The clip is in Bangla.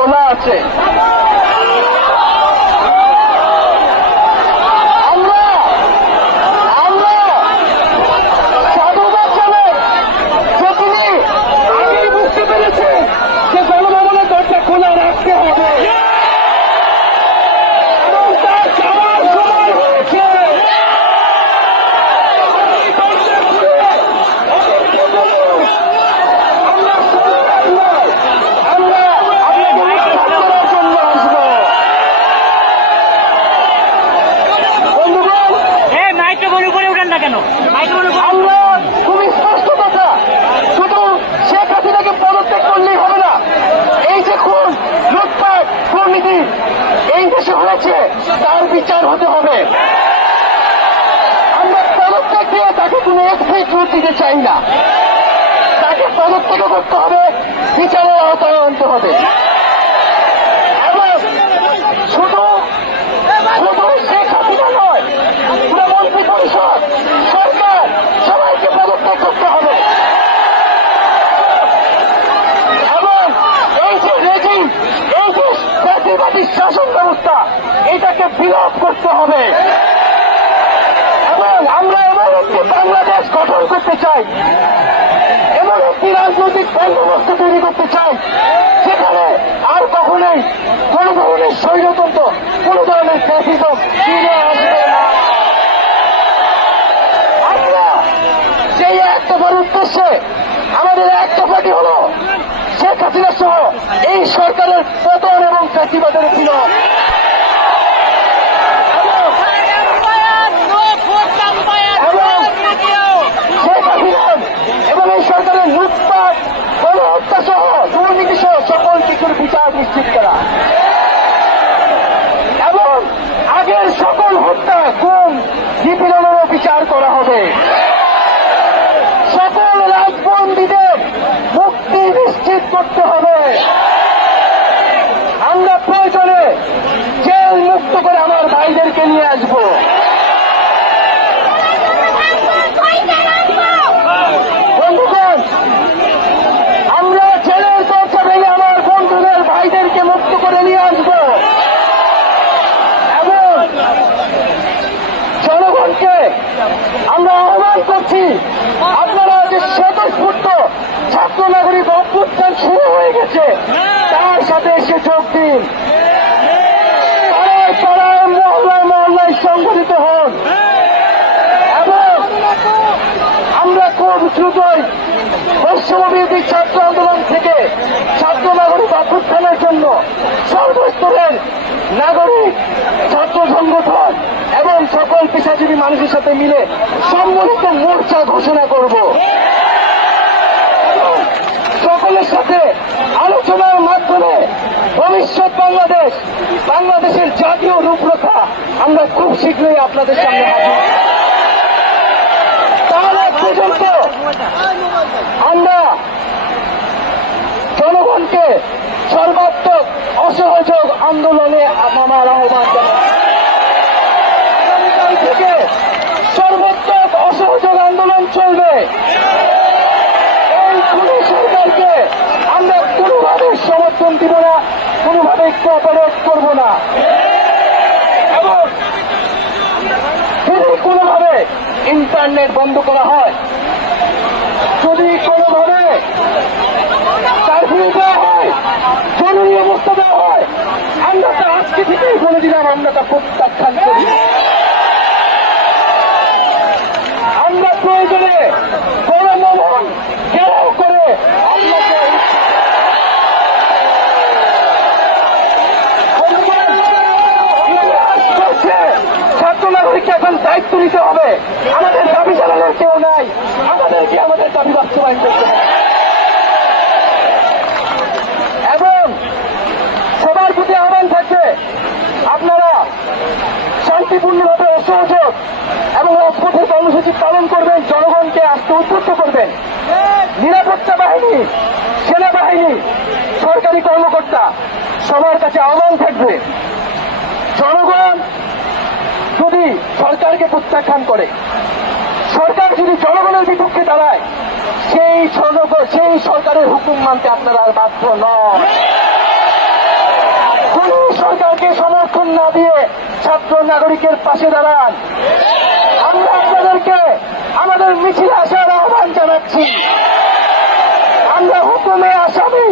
খোলা আছে। আমরা খুবই স্পষ্ট কথা, শুধু শেখ হাসিনাকে পদত্যাগ করলেই হবে না। এই যে খুন, লুটপাট, দুর্নীতি এই দেশে হয়েছে, তার বিচার হতে হবে। আমরা পদত্যাগ দিয়ে তাকে কোনো এক্সিট দিতে চাই না, তাকে পদত্যাগ করতে হবে, বিচারের আওতায় আনতে হবে। এবং শুধু শেখ হাসিনা নয়, পুরো মন্ত্রী পরিষদ, সরকার, সবাইকে পদত্যাগ করতে হবে। এবং এই যে রেজিম, এই যে জাতীয়বাদী শাসন ব্যবস্থা, এটাকে বিলোপ করতে হবে। এবং আমরা এমন একটি বাংলাদেশ গঠন করতে চাই, এমন একটি রাজনৈতিক বন্দোবস্ত তৈরি করতে চাই, যেখানে আর কখনোই কোন ধরনের স্বৈরতন্ত্র, কোন ধরনের ফ্যাসিজম ফিরে আসবে না। আমরা সেই এক দফার উদ্দেশ্যে আমাদের এক দফাটি হল শেখ হাসিনা সহ এই সরকারের পতন এবং ফ্যাসিবাদের বিলোপ। শেখ হাসিনা এবং এই সরকারের লুটপাট, গণহত্যা সহ দুর্নীতি সহ সকল কিছুর বিচার নিশ্চিত করা এবং আগের সকল হত্যা, খুন, নিপীড়নেরও বিচার করা হবে। সকল রাজবন্দীদের মুক্তি নিশ্চিত করতে হবে। আমরা প্রয়োজনে জেল মুক্ত করে আমার ভাইদেরকে নিয়ে আসবো। বন্ধুগণ, আমরা জেলের দরজা ভেঙে আমার বন্ধুদের ভাইদেরকে মুক্ত করে নিয়ে আসবো এবং জনগণকে আমরা আহ্বান করছি, আপনারা যে স্বতঃস্ফূর্ত ছাত্র নাগরিক অভ্যুত্থান শুরু হয়ে গেছে, তার সাথে এসে যোগ দিন। পাড়ায় পাড়ায়, মহল্লায় মহল্লায় সংগঠিত হন এবং আমরা খুব দ্রুতই বৈষম্যবিরোধী ছাত্র আন্দোলন থেকে ছাত্র নাগরিক অভ্যুত্থানের জন্য সর্বস্তরের নাগরিক, ছাত্র সংগঠন এবং সকল পেশাজীবী মানুষের সাথে মিলে সম্মিলিত মোর্চা ঘোষণা করব। সকলের সাথে আলোচনার মাধ্যমে ভবিষ্যৎ বাংলাদেশের জাতীয় রূপরেখা আমরা খুব শীঘ্রই আপনাদের সামনে হাজির। তার আগ পর্যন্ত আমরা জনগণকে সর্বাত্মক অসহযোগ আন্দোলনে নামার আহ্বান জানাই। আগামীকাল থেকে সর্বাত্মক অসহযোগ আন্দোলন চলবে। এই খুনি সরকারকে আমরা কোনোভাবে সমর্থন দিব না, কোনোভাবে কোঅপারেট করব না এবং যদি কোনোভাবে ইন্টারনেট বন্ধ করা হয়, যদি কোনোভাবে কারফিউ দেওয়া হয়, জরুরি অবস্থা দেওয়া হয়, আমরা তা আজকে থেকেই বলে দিলাম, আমরা তা প্রত্যাখ্যান করি। আমরা প্রয়োজনে গণভবন ঘেরাও করে আপনাকে ছাত্র নাগরিককে এখন দায়িত্ব নিতে হবে। আমাদের দাবি জানানোর কেউ নাই, আমাদেরকে আমাদের দাবি বাস্তবায়ন করতে হবে এবং সবার প্রতি আহ্বান থাকবে, আপনারা শান্তিপূর্ণভাবে অসহযোগ এবং রাজপথের কর্মসূচি পালন করবেন, জনগণকে আস্থা উদ্বুদ্ধ করবেন। নিরাপত্তা বাহিনী, সেনাবাহিনী, সরকারি কর্মকর্তা সবার কাছে আহ্বান থাকবে, জনগণ যদি সরকারকে প্রত্যাখ্যান করে, সরকার যদি জনগণের বিপক্ষে দাঁড়ায়, সেই সরকারের হুকুম মানতে আপনারা আর বাধ্য নন। সরকারকে সমর্থন না দিয়ে ছাত্র নাগরিকের পাশে দাঁড়ান। আমরা আপনাদেরকে আমাদের মিছিলে আসার আহ্বান জানাচ্ছি। আমরা হুকুমে আসামি